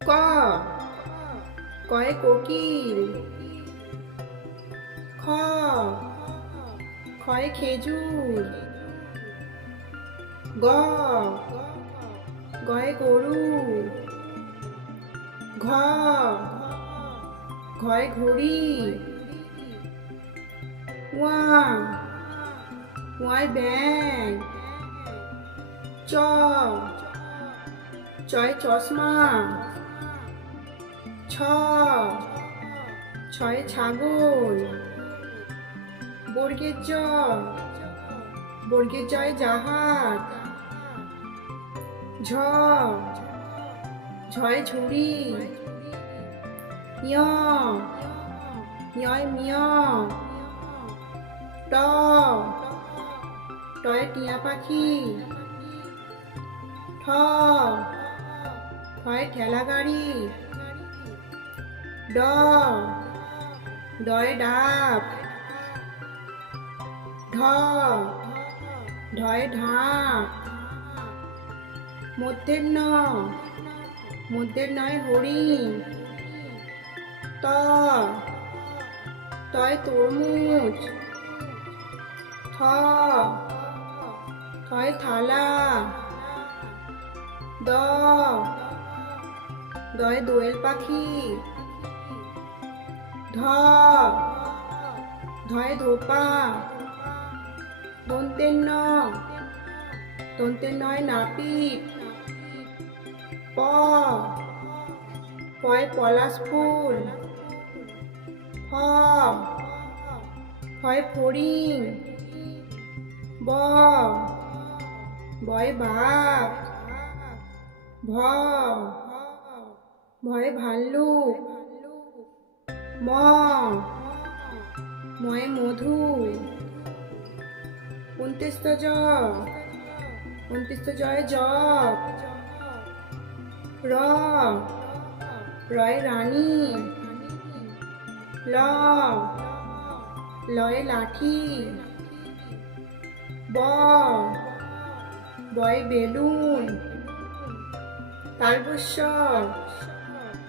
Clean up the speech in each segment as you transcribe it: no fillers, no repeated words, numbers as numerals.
ক কয় কোকিল। খ খয় খেজুর। গ গয় গরু। ঘ ঘয় ঘড়ি। ওয়া ওয়ায় ব্যাঙ। চ চয় চশমা। ছ ছয় ছাগল। বর্গের জ বর্গের জয় জাহাজ। ঝ ঝয় ঝুড়ি। ঞ ঞয় মিয়। ট টয় টিয়া পাখি। ঠ ঠয় ঠেলা গাড়ি। ড ডয় ডাব। ঢ ঢয় ঢাক। মধ্যের ন মধ্যের নয় হরিণ। ত তয় তরমুজ। থ থয় থালা। দ দয় দোয়েল পাখি। ধ ধয় ধোপা। দন্তের ন দন্তের নয় নাপিত। প পয় পলাশ ফুল। ফ ফয় ফড়িং। ব বয় বাঘ। ভ ভয় ভাল্লুক। ম ময় মধু। অন্ত্যেষ্ঠ জয় জগ। র রয় রানী। ল লয় লাঠি। ব বয় বেলুন।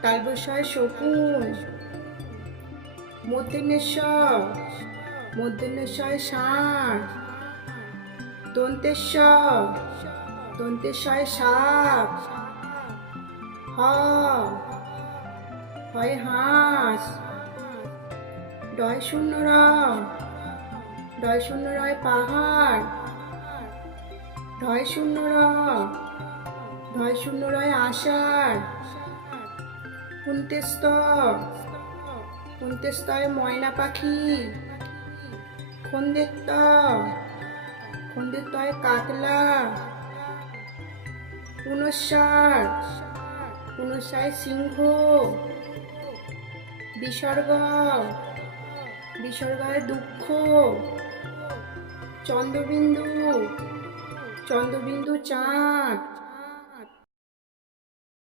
তালবস্যয় শকুন। মূর্ধন্যস্বয় ষাঁড়। দন্তেশ্বয় সাপ। হ হয় হাঁস। ডয় শূন্য রয় পাহাড়। ঢয় শূন্য রয় আষাঢ়। পুন্তেস্তয় ময়না পাখি। খন্দেরতয় কাতলা। পুনঃসায় সিংহ। বিসর্গয় দুঃখ। চন্দ্রবিন্দু চাঁদ।